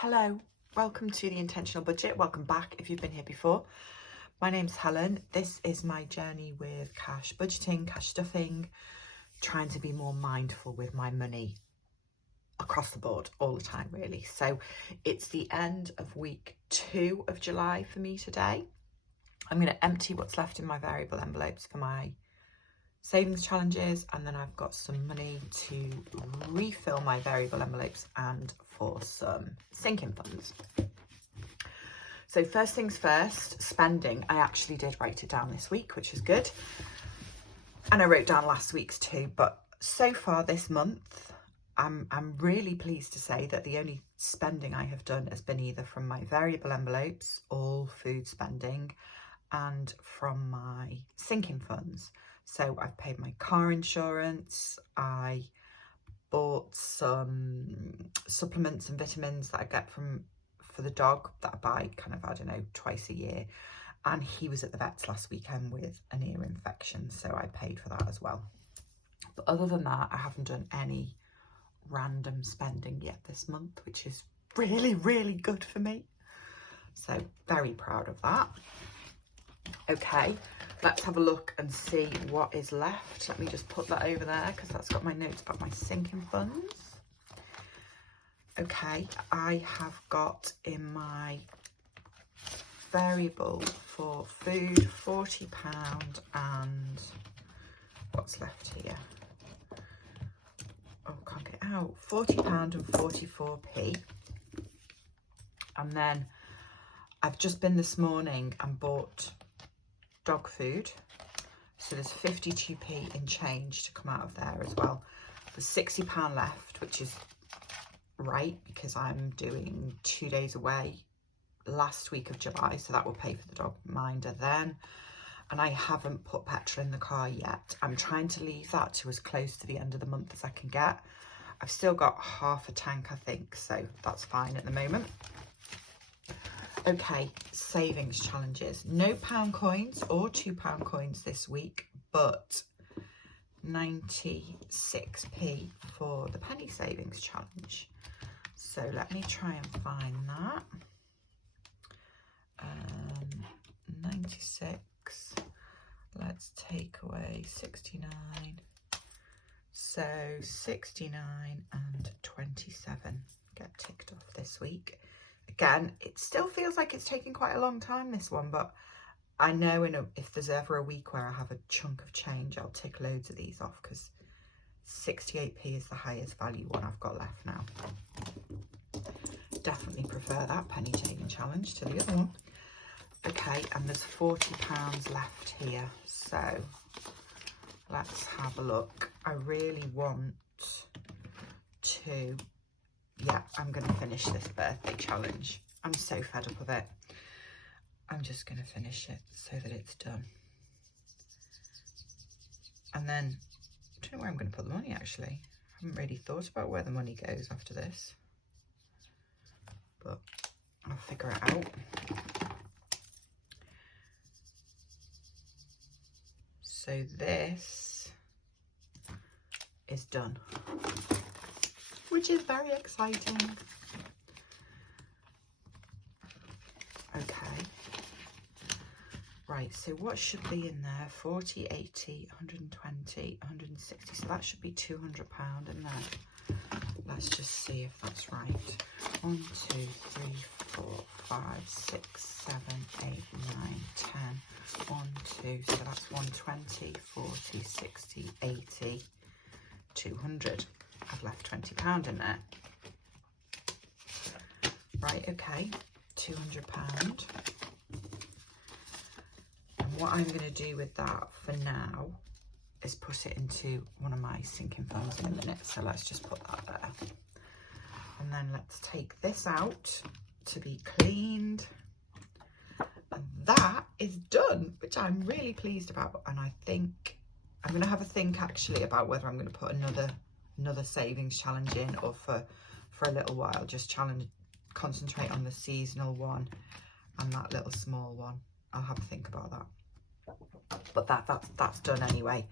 Hello, welcome to The Intentional Budget. Welcome back if you've been here before. My name's Helen. This is my journey with cash budgeting, cash stuffing, trying to be more mindful with my money across the board all the time, really. So it's the end of week 2 of July for me today. I'm going to empty what's left in my variable envelopes for my savings challenges, and then I've got some money to refill my variable envelopes and for some sinking funds. So first things first, spending. I actually did write it down this week, which is good, and I wrote down last week's too, but so far this month I'm really pleased to say that the only spending I have done has been either from my variable envelopes, all food spending, and from my sinking funds. So I've paid my car insurance, I bought some supplements and vitamins that I get for the dog that I buy kind of, I don't know, twice a year. And he was at the vet's last weekend with an ear infection, so I paid for that as well. But other than that, I haven't done any random spending yet this month, which is really, really good for me. So very proud of that. Okay, let's have a look and see what is left. Let me just put that over there because that's got my notes about my sinking funds. Okay, I have got in my variable for food £40 and what's left here? Oh, can't get it out. £40 and 44p. And then I've just been this morning and bought dog food, so there's 52p in change to come out of there as well. There's £60 left, which is right because I'm doing 2 days away last week of July, so that will pay for the dog minder then. And I haven't put petrol in the car yet. I'm trying to leave that to as close to the end of the month as I can get. I've still got half a tank, I think, so that's fine at the moment. Okay, savings challenges. No pound coins or £2 coins this week, but 96p for the penny savings challenge. So let me try and find that. 96, let's take away 69. So 69 and 27 get ticked off this week. Again, it still feels like it's taking quite a long time, this one, but I know if there's ever a week where I have a chunk of change, I'll tick loads of these off because 68p is the highest value one I've got left now. Definitely prefer that penny saving challenge to the other one. Okay, and there's £40 left here, so let's have a look. I really want to... Yeah, I'm going to finish this birthday challenge. I'm so fed up of it. I'm just going to finish it so that it's done. And then, I don't know where I'm going to put the money, actually. I haven't really thought about where the money goes after this. But I'll figure it out. So this is done, which is very exciting. Okay. Right, so what should be in there? 40, 80, 120, 160. So that should be £200 in there. Let's just see if that's right. 1, 2, 3, 4, 5, 6, 7, 8, 9, 10. 1, 2, so that's 120, 40, 60, 80, 200. I've left £20 in there. Right, okay, £200. And what I'm going to do with that for now is put it into one of my sinking funds in a minute. So let's just put that there. And then let's take this out to be cleaned. And that is done, which I'm really pleased about. And I think I'm going to have a think actually about whether I'm going to put another savings challenge in, or for a little while just concentrate on the seasonal one and that little small one. I'll have a think about that, but that's done anyway.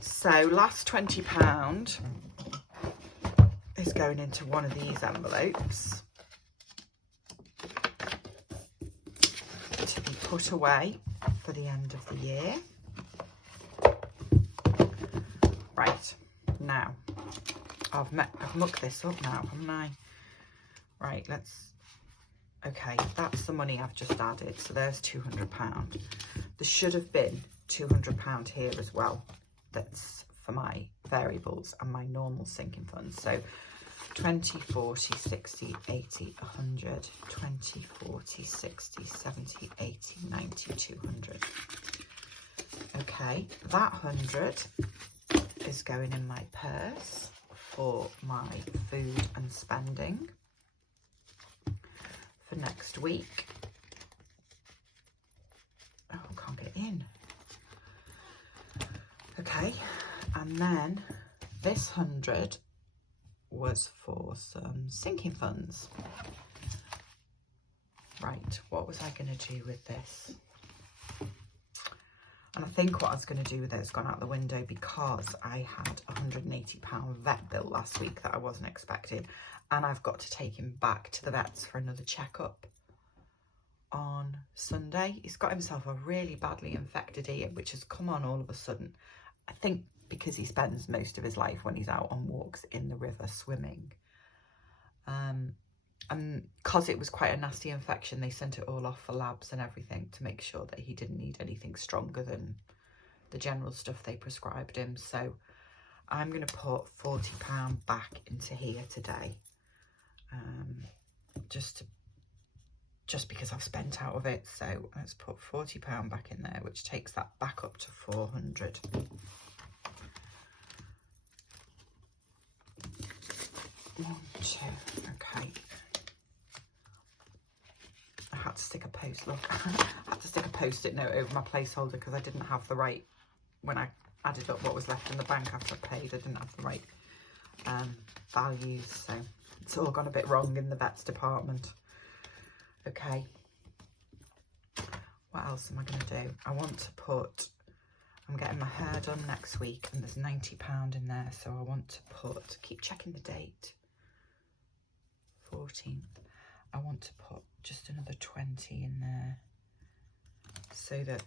So last £20 is going into one of these envelopes to be put away for the end of the year. Right, now, I've mucked this up now, haven't I? Right, okay, that's the money I've just added, so there's £200. There should have been £200 here as well. That's for my variables and my normal sinking funds. So 20, 40, 60, 80, 100, 20, 40, 60, 70, 80, 90, 200. Okay, that 100 is going in my purse for my food and spending for next week. Oh, I can't get it in. Okay, and then this 100 was for some sinking funds. Right, what was I going to do with this? And I think what I was going to do with it has gone out the window because I had a £180 vet bill last week that I wasn't expecting, and I've got to take him back to the vets for another checkup on Sunday. He's got himself a really badly infected ear, which has come on all of a sudden. I think because he spends most of his life when he's out on walks in the river swimming. And because it was quite a nasty infection, they sent it all off for labs and everything to make sure that he didn't need anything stronger than the general stuff they prescribed him. So I'm going to put £40 back into here today, just because I've spent out of it. So let's put £40 back in there, which takes that back up to 400. One, two, okay. I had to stick a post-it note over my placeholder because I didn't have the right, when I added up what was left in the bank after I paid, I didn't have the right values, so it's all gone a bit wrong in the vets department. Okay, what else am I going to do? I want to put, I'm getting my hair done next week and there's £90 in there, so I want to put, keep checking the date, 14th. I want to put just another 20 in there so that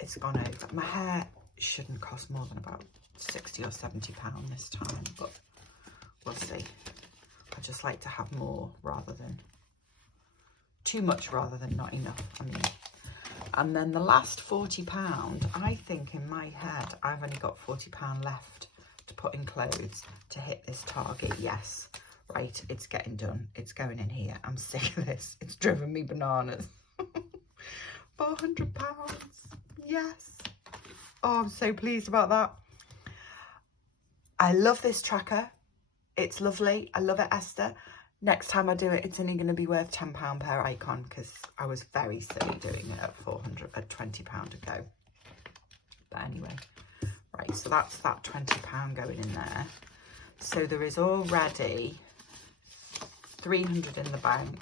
it's gone over. My hair shouldn't cost more than about 60 or 70 pounds this time, but we'll see. I just like to have more rather than too much rather than not enough. And then the last £40, I think in my head I've only got £40 left to put in clothes to hit this target. Yes. Right, it's getting done. It's going in here. I'm sick of this. It's driven me bananas. £400. Yes. Oh, I'm so pleased about that. I love this tracker. It's lovely. I love it, Esther. Next time I do it, it's only going to be worth £10 per icon because I was very silly doing it at £20 a go. But anyway, right, so that's that £20 going in there. So there is already 300 in the bank,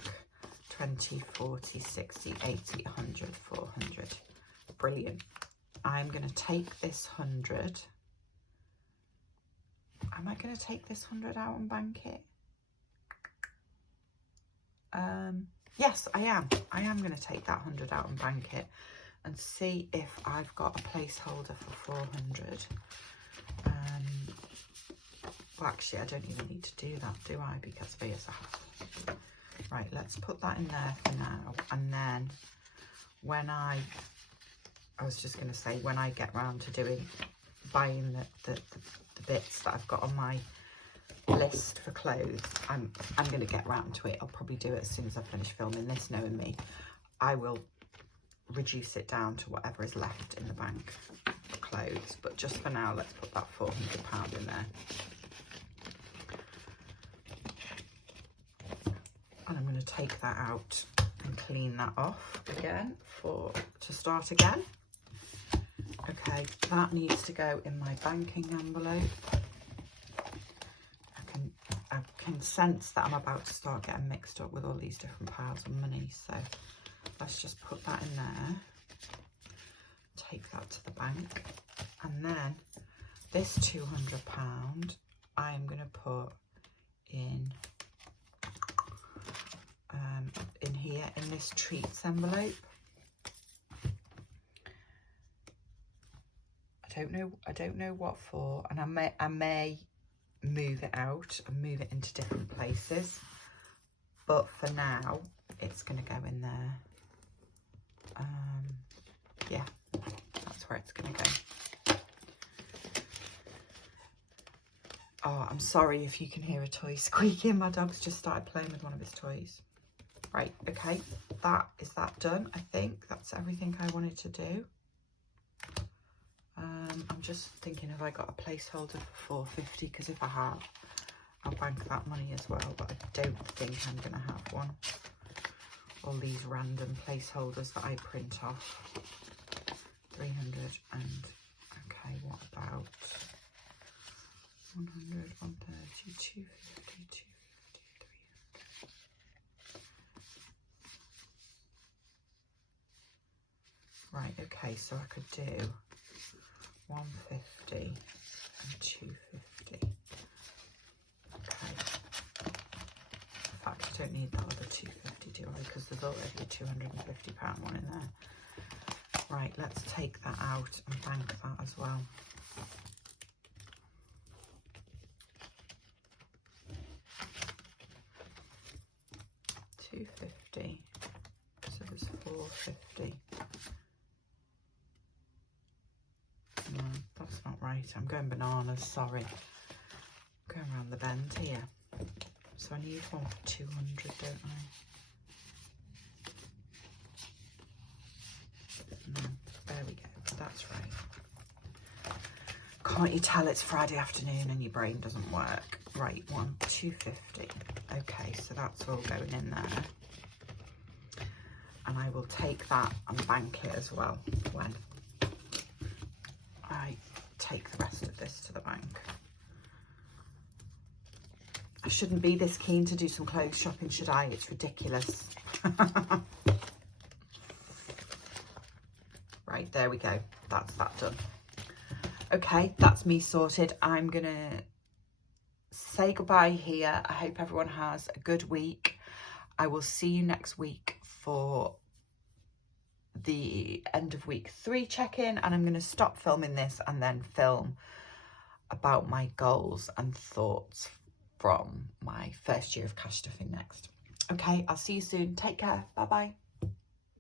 20, 40, 60, 80, 100, 400. Brilliant. I'm going to take this 100. Am I going to take this 100 out and bank it? Yes, I am. I am going to take that 100 out and bank it and see if I've got a placeholder for 400. Well, actually, I don't even need to do that, do I? Because of ESF. Right, let's put that in there for now. And then when I was just going to say, when I get round to buying the bits that I've got on my list for clothes, I'm going to get round to it. I'll probably do it as soon as I finish filming this, knowing me. I will reduce it down to whatever is left in the bank for clothes. But just for now, let's put that £400 in there. And I'm going to take that out and clean that off again to start again. Okay, that needs to go in my banking envelope. I can sense that I'm about to start getting mixed up with all these different piles of money. So let's just put that in there. Take that to the bank. And then this £200 I'm going to put in here in this treats envelope. I don't know what for, and I may move it out and move it into different places, but for now it's going to go in there. Yeah, that's where it's going to go. Oh, I'm sorry if you can hear a toy squeaking. My dog's just started playing with one of his toys. Right, okay, is that done? I think that's everything I wanted to do. I'm just thinking, have I got a placeholder for $4.50? Because if I have, I'll bank that money as well, but I don't think I'm going to have one. All these random placeholders that I print off. 300 and, okay, what about 100, 130, 250, 250, 300. Right, okay, so I could do 150 and 250. Okay. In fact, I don't need that other 250, do I? Because there's already a £250 one in there. Right, let's take that out and bank that as well. £250. So there's £450. No, that's not right. I'm going bananas, sorry. I'm going around the bend here. So I need one for 200, don't I? No, there we go. That's right. Can't you tell it's Friday afternoon and your brain doesn't work? Right, 250. Okay, so that's all going in there. And I will take that and bank it as well when I take the rest of this to the bank. I shouldn't be this keen to do some clothes shopping, should I? It's ridiculous. Right, there we go. That's that done. Okay, that's me sorted. I'm going to say goodbye here. I hope everyone has a good week. I will see you next week for the end of week 3 check-in, and I'm going to stop filming this and then film about my goals and thoughts from my first year of cash stuffing next. Okay, I'll see you soon. Take care. Bye bye.